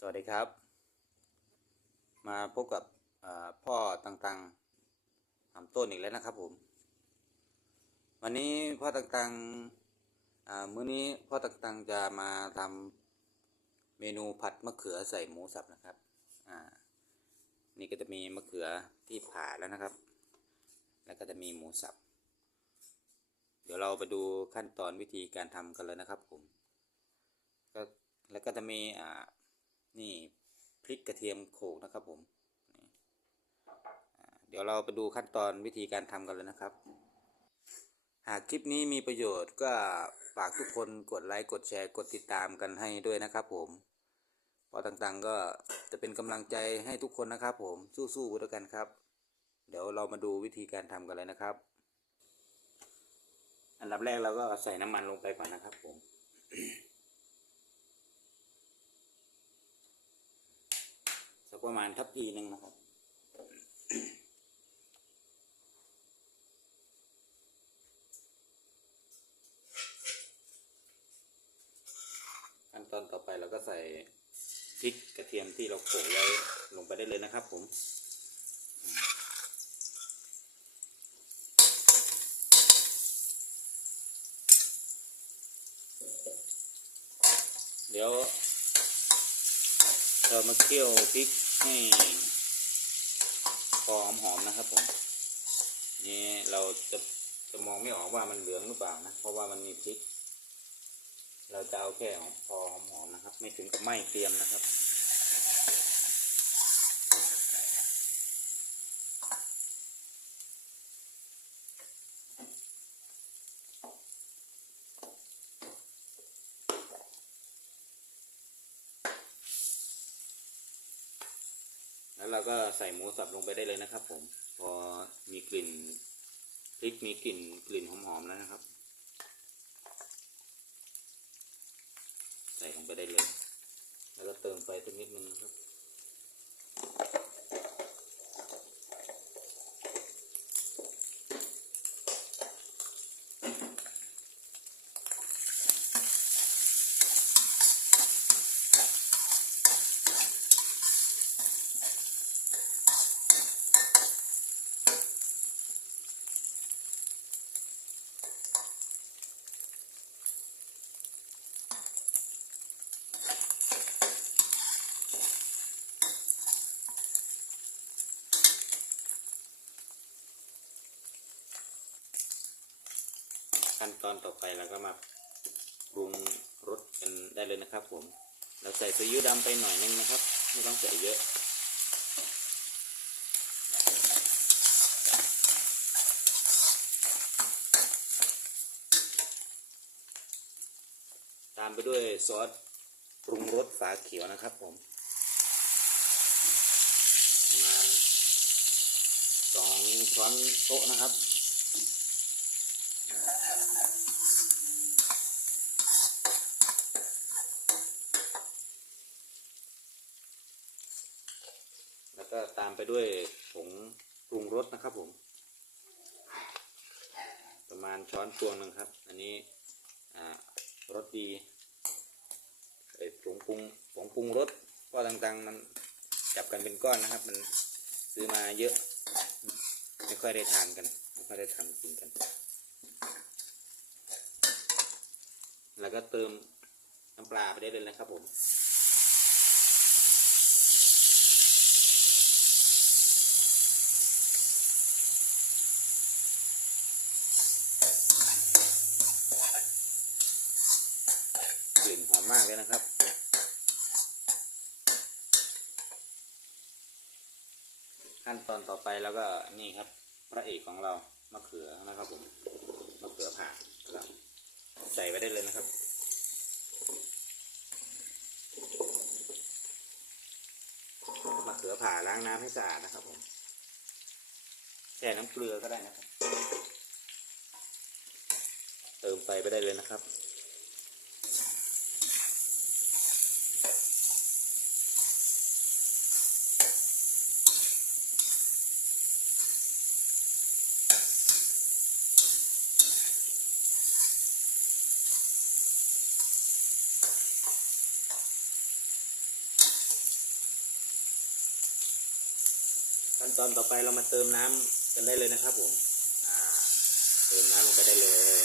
สวัสดีครับ มาพบกับพ่อต่างๆทำต้นอีกแล้วนะครับผม วันนี้พ่อต่างๆมื้อนี้พ่อต่างๆจะมาทำเมนูผัดมะเขือใส่หมูสับนะครับนี่ก็จะมีมะเขือที่ผ่าแล้วนะครับ แล้วก็จะมีหมูสับ เดี๋ยวเราไปดูขั้นตอนวิธีการทำกันเลยนะครับผมก็แล้วก็จะมีอ่า นี่พริกกระเทียมโขกนะครับผมเดี๋ยวเราไปดูขั้นตอนวิธีการทำกันเลยนะครับ หากคลิปนี้มีประโยชน์ก็ฝากทุกคนกดไลค์กดแชร์กดติดตามกันให้ด้วยนะครับผมพอต่างๆก็จะเป็นกำลังใจให้ทุกคนนะครับผมสู้ๆด้วยกันครับ เดี๋ยวเรามาดูวิธีการทำกันเลยนะครับ อันดับแรกเราก็ใส่น้ำมันลงไปก่อนนะครับผม สัก ประมาณทัพพีหนึ่งนะครับ ขั้นตอนต่อไปเราก็ใส่พริกกระเทียมที่เราโขลกไว้ลงไปได้เลยนะครับผมเดี๋ยว เรามาเคี่ยวพริกให้พอหอมๆนะครับผมนี่เราจะจะมองไม่ออกว่ามันเหลืองหรือเปล่านะเพราะว่ามันมีพริก เราจะเอาแค่พอหอมๆนะครับ ไม่ถึงกับไหม้เตรียมนะครับ เราก็ใส่หมูสับลงไปได้เลยนะครับ ผม พอมีกลิ่นพริกมีกลิ่นกลิ่นหอมๆแล้วนะครับ ใส่ลงไปได้เลย แล้วก็เติมไฟสักนิดนึงนะครับ ขั้นตอนต่อไปเราก็มาปรุงรสกันได้เลยนะครับ ผม เราใส่ซีอิ๊วดำไปหน่อยนึงนะครับ ไม่ต้องใส่เยอะตามไปด้วยซอสปรุงรสฝาเขียวนะครับผมประมาณสองช้อนโต๊ะนะครับ ก็ตามไปด้วยผงปรุงรสนะครับผม ประมาณช้อนตวงหนึ่งครับ อันนี้รสดีไอ้ผงปรุงผงปรุงรสก็ต่างๆ มันจับกันเป็นก้อนนะครับ มันซื้อมาเยอะ ไม่ค่อยได้ทานกัน ไม่ค่อยได้ทำกินกัน แล้วก็เติมน้ำปลาไปได้เลยนะครับผม อมมากเลยนะครับ ขั้นตอนต่อไปแล้วก็นี่ครับ พระเอกของเรามะเขือนะครับผมมะเขือผ่าครับใส่ไปได้เลยนะครับมะเขือผ่าล้างน้ำให้สะอาดนะครับผมแช่น้ำเกลือก็ได้นะครับ เติมไฟไปได้เลยนะครับ ขั้นตอนต่อไปเรามาเติมน้ำกันได้เลยนะครับผมเติมน้ำลงไปได้เลย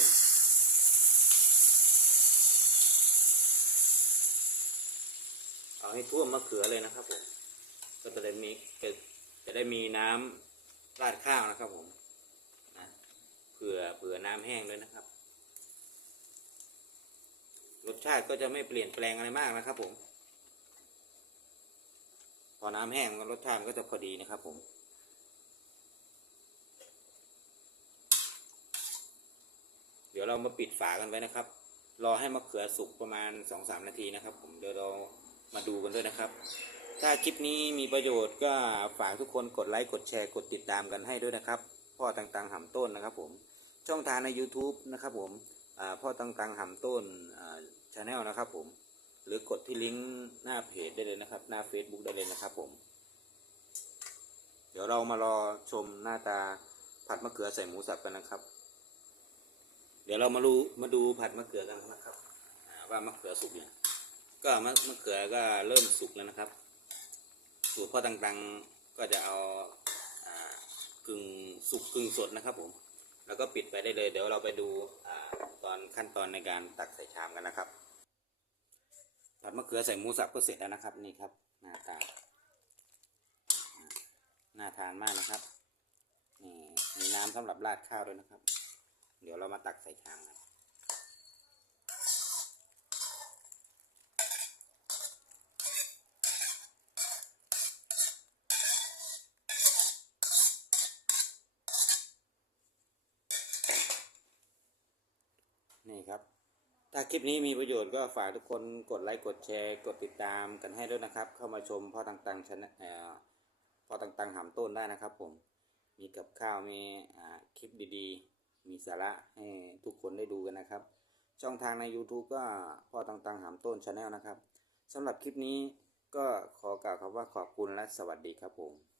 เอาให้ท่วมมะเขือเลยนะครับผม ก็จะได้มีจะได้มีน้ำราดข้าวนะครับผมนะเผื่อเผื่อน้ำแห้งด้วยนะครับ รสชาติก็จะไม่เปลี่ยนแปลงอะไรมากนะครับผม อน้ำแห้งรสชาติมันก็จะพอดีนะครับผมเดี๋ยวเรามาปิดฝากันไว้นะครับ รอให้มะเขือสุกประมาณสองสามนาทีนะครับ ผมเดี๋ยวเรามาดูกันด้วยนะครับ ถ้าคลิปนี้มีประโยชน์ก็ฝากทุกคนกดไลค์กดแชร์กดติดตามกันให้ด้วยนะครับ พ่อต่างๆหำต้นนะครับ ผมช่องทางใน YouTube นะครับ ผมอ่าพ่อต่างๆหำต้นชาแนลนะครับ ผม หรือกดที่ลิงก์หน้าเพจได้เลยนะครับ หน้า Facebook ได้เลยนะครับผม เดี๋ยวเรามารอชมหน้าตาผัดมะเขือใส่หมูสับกันนะครับ เดี๋ยวเรามาดูมาดูผัดมะเขือกันนะครับว่ามะเขือสุกเนี่ยก็มะมะเขือก็เริ่มสุกแล้วนะครับ สูตรพ่อต่างๆก็จะเอาอ่ากึ่งสุกกึ่งสดนะครับผม แล้วก็ปิดไปได้เลย เดี๋ยวเราไปดูอ่าตอนขั้นตอนในการตักใส่ชามกันนะครับ ผัดมะเขือใส่หมูสับก็เสร็จแล้วนะครับนี่ครับหน้าตาอ่าน่าทานมากนะครับนี่มีน้ำสำหรับราดข้าวด้วยนะครับ เดี๋ยวเรามาตักใส่ชามกันนี่ครับ ถ้าคลิปนี้มีประโยชน์ก็ฝากทุกคนกดไลค์กดแชร์ กดติดตามกันให้ด้วยนะครับ เข้ามาชมพ่อต่างๆชนะเอ่อพ่อต่างๆหำต้นได้นะครับ ผมมีกับข้าวมีคลิปดีๆ มีสาระให้ทุกคนได้ดูกันนะครับ ช่องทางใน YouTube ก็พ่อต่างๆหำต้นชาแนลนะครับสำหรับคลิปนี้ก็ขอกล่าวคำว่าขอบคุณและสวัสดีครับผม